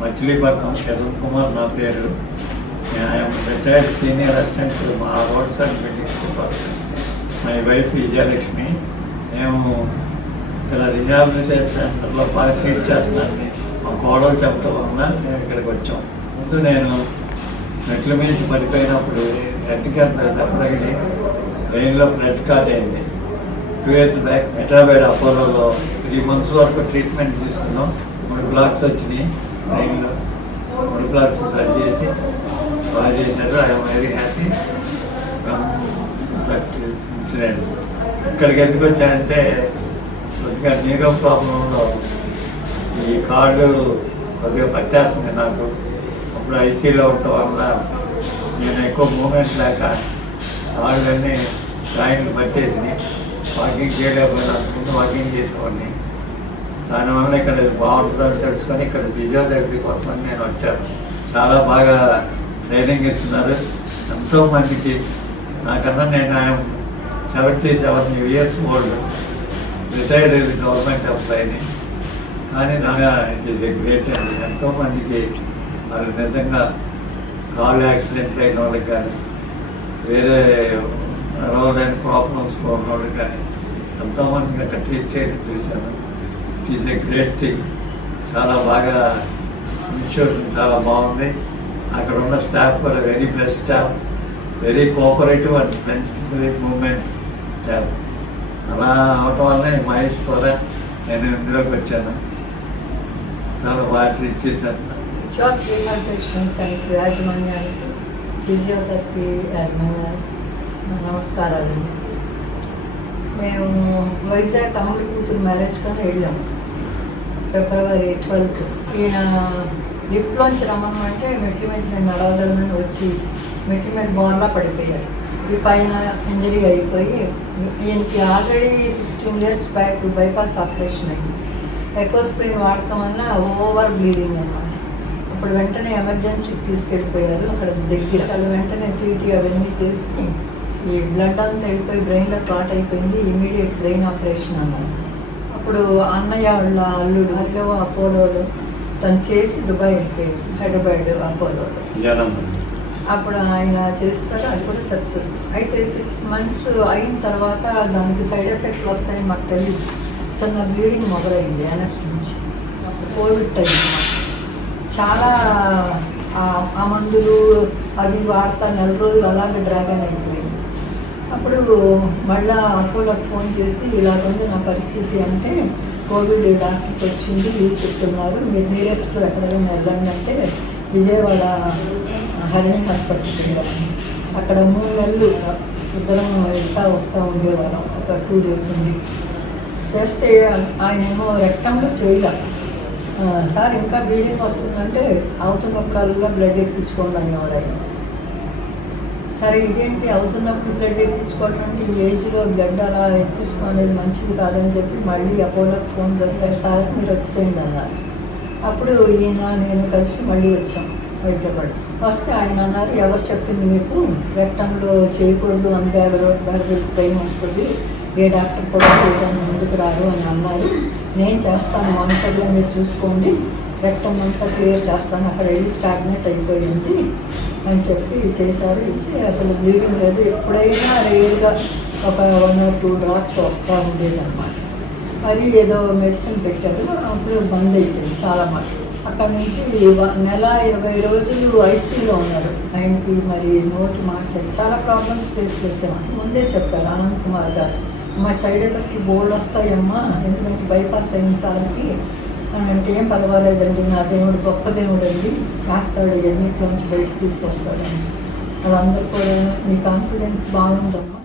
మచిలీపట్నం కిరణ్ కుమార్ నా పేరు. I'm retired senior assistant to మా roads and buildings department. My wife Vijayalakshmi. మేము ఇక్కడ రిహాబిలిటేషన్ సెంటర్లో బాగా ట్రీట్ చేస్తున్నాను. మా కోడలు చెప్పడం వలన మేము ఇక్కడికి వచ్చాం. ముందు నేను మెట్ల మీద పడిపోయినప్పుడు హెడ్కి అంత దెబ్బతగిలి బ్రెయిన్లో బ్లడ్ క్లాట్ అయింది. 2 years బ్యాక్ హైదరాబాద్ అపోలోలో 3 months వరకు ట్రీట్మెంట్ తీసుకున్నాం. 3 బ్లాక్స్ వచ్చినాయి బ్రెయిన్లో. 3 బ్లాక్స్ సరి చేసి బాగా చేశారు. I'm very happy that incident. ఇక్కడికి ఎందుకు వచ్చానంటే కొద్దిగా న్యూరో ప్రాబ్లంలో ఈ కాళ్ళు కొద్దిగా పట్టేస్తుంది నాకు. అప్పుడు ఐసీలో ఉండటం వల్ల నేను ఎక్కువ మూమెంట్ లేక కాళ్ళన్నీ జాయింట్లు పట్టేసినాయి. వాకింగ్ చేయలేకపోయినా ముందు వాకింగ్ చేసేవాడిని. దానివల్ల ఇక్కడ బాగుంటుందని తెలుసుకొని ఇక్కడ ఫిజియోథెరపీ కోసమని నేను వచ్చాను. చాలా బాగా ట్రైనింగ్ ఇస్తున్నారు ఎంతోమందికి. నాకన్నా నేను 77 years ఓల్డ్, రిటైర్డ్ గవర్నమెంట్ ఎంప్లాయీని. కానీ Naga it is a great అండి. ఎంతోమందికి వాళ్ళు నిజంగా కాళ్ళు యాక్సిడెంట్ అయిన వాళ్ళకి కానీ వేరే అరవైన ప్రాబ్లమ్స్ ఉన్న వాళ్ళకి కానీ ఎంతోమందికి అక్కడ ట్రీట్ చేయడం చూశాను. It is a great thing. చాలా బాగా ఇన్స్టిట్యూషన్ చాలా బాగుంది. అక్కడ ఉన్న స్టాఫ్ కూడా very best staff, very cooperative and friendly moment staff. అలా అవటం వల్లనే మహేష్ ద్వారా నేను ఇందులోకి వచ్చాను. చాలా బాగా ట్రీట్ చేశాను. విశ్వాస్ రిహాబిలిటేషన్ సెంటర్ యాజమాన్యానికి, ఫిజియోథెరపీ యాజమాన్యానికి నమస్కారాలండి. మేము వైజాగ్ తమ్ముడి కూతురు మ్యారేజ్ కానీ వెళ్ళాము February 12th. ఈయన లిఫ్ట్లోంచి రమ్మమంటే మెట్ల మీద నేను నడవగలనని వచ్చి మెట్ల మీద బోర్లా పడిపోయారు. ఈ పైన ఇంజరీ అయిపోయి ఈయనకి already 16 years back bypass operation అయింది. ఎకోస్ప్రిన్ వాడటం వల్ల ఓవర్ బ్లీడింగ్ అన్నమాట. అప్పుడు వెంటనే ఎమర్జెన్సీకి తీసుకెళ్ళిపోయారు. అక్కడ దగ్గర వాళ్ళు వెంటనే సీటీ అవన్నీ చేసి ఈ బ్లడ్ అంతా వెళ్ళిపోయి బ్రెయిన్లో క్లాట్ అయిపోయింది. ఇమీడియట్ బ్రెయిన్ ఆపరేషన్ అన్నారు. అప్పుడు అన్నయ్య వాళ్ళ అల్లుడు హరిలో అపోలోలో తను చేసి దుబాయ్ వెళ్ళిపోయాడు, హైదరాబాద్ అపోలోలో. అప్పుడు ఆయన చేస్తారు, అది కూడా సక్సెస్. అయితే 6 months అయిన తర్వాత దానికి సైడ్ ఎఫెక్ట్లు వస్తాయని మాకు తెలియదు. చిన్న బ్లీడింగ్ మొదలైంది ఎన్ఎస్ నుంచి. అప్పుడు కోవిడ్ టైం చాలా ఆ మందులు అవి వాడతా 4 రోజులు అలాగే డ్రాగన్ అయిపోయింది. అప్పుడు మళ్ళీ అపోలోకి ఫోన్ చేసి ఇలాగుంది నా పరిస్థితి అంటే, కోవిడ్ డాక్టర్కి వచ్చింది, లీవ్ పెట్టున్నారు, మీరు నియరెస్ట్లో ఎక్కడైనా వెళ్ళండి అంటే విజయవాడ హరిణి హాస్పిటల్కి వెళ్ళాము. అక్కడ 3 నెలలు ఇద్దరం వెళ్తా వస్తూ ఉండేవాళ్ళం. ఒక 2 days ఉండి చేస్తే ఆయనేమో రెక్టంలో చేయలే. సార్ ఇంకా బ్లీడింగ్ వస్తుందంటే అవుతున్నప్పుడల్లా బ్లడ్ ఎక్కించుకోండి అనేవాడు ఆయన. సరే ఇదేంటి అవుతున్నప్పుడు బ్లడ్ ఎక్కించుకోవడం అంటే ఈ ఏజ్లో బ్లడ్ అలా ఎక్కిస్తాం అనేది మంచిది కాదని చెప్పి మళ్ళీ అపోలోకి ఫోన్ చేస్తారు. సార్ మీరు వచ్చేయండి అన్నారు. అప్పుడు ఈయన నేను కలిసి మళ్ళీ వచ్చాం హైదరాబాద్. వస్తే ఆయన అన్నారు, ఎవరు చెప్పింది మీకు రెక్టంలో చేయకూడదు అని బ్యాగ్ పెయిన్ వస్తుంది, ఏ డాక్టర్ కూడా చేయడానికి ముందుకు రారు అని అన్నారు. నేను చేస్తాను, మానిటర్లో మీరు చూసుకోండి, రెక్టం అంతా క్లియర్ చేస్తాను, అక్కడ వెళ్ళి స్టాగ్నేట్ అయిపోయింది అని చెప్పి చేశారు. ఇచ్చి అసలు బ్లీడింగ్ లేదు. ఎప్పుడైనా రేర్గా ఒక 1 or 2 drops వస్తూ ఉండేదన్నమాట. అది ఏదో మెడిసిన్ పెట్టారు, అప్పుడు బంద్ అయిపోయింది చాలా మటుకు. అక్కడ నుంచి 1 నెల 20 రోజులు ఐసీయూలో ఉన్నారు. ఆయనకి మరి నోటి మాట్లాడి చాలా ప్రాబ్లమ్స్ ఫేస్ చేసామని ముందే చెప్పారు ఆనంద్ కుమార్ గారు. మా సైడ్ ఎఫెక్ట్కి బోల్డ్ వస్తాయమ్మా, ఎందుకంటే బైపాస్ అయిన సార్కి అంటే ఏం పర్వాలేదండి, నా దేవుడు గొప్ప దేవుడు అండి, చేస్తాడు, ఎన్నిట్లోంచి బయటకు తీసుకొస్తాడని. వాళ్ళందరూ కూడా మీ కాన్ఫిడెన్స్ బాగుందమ్మా.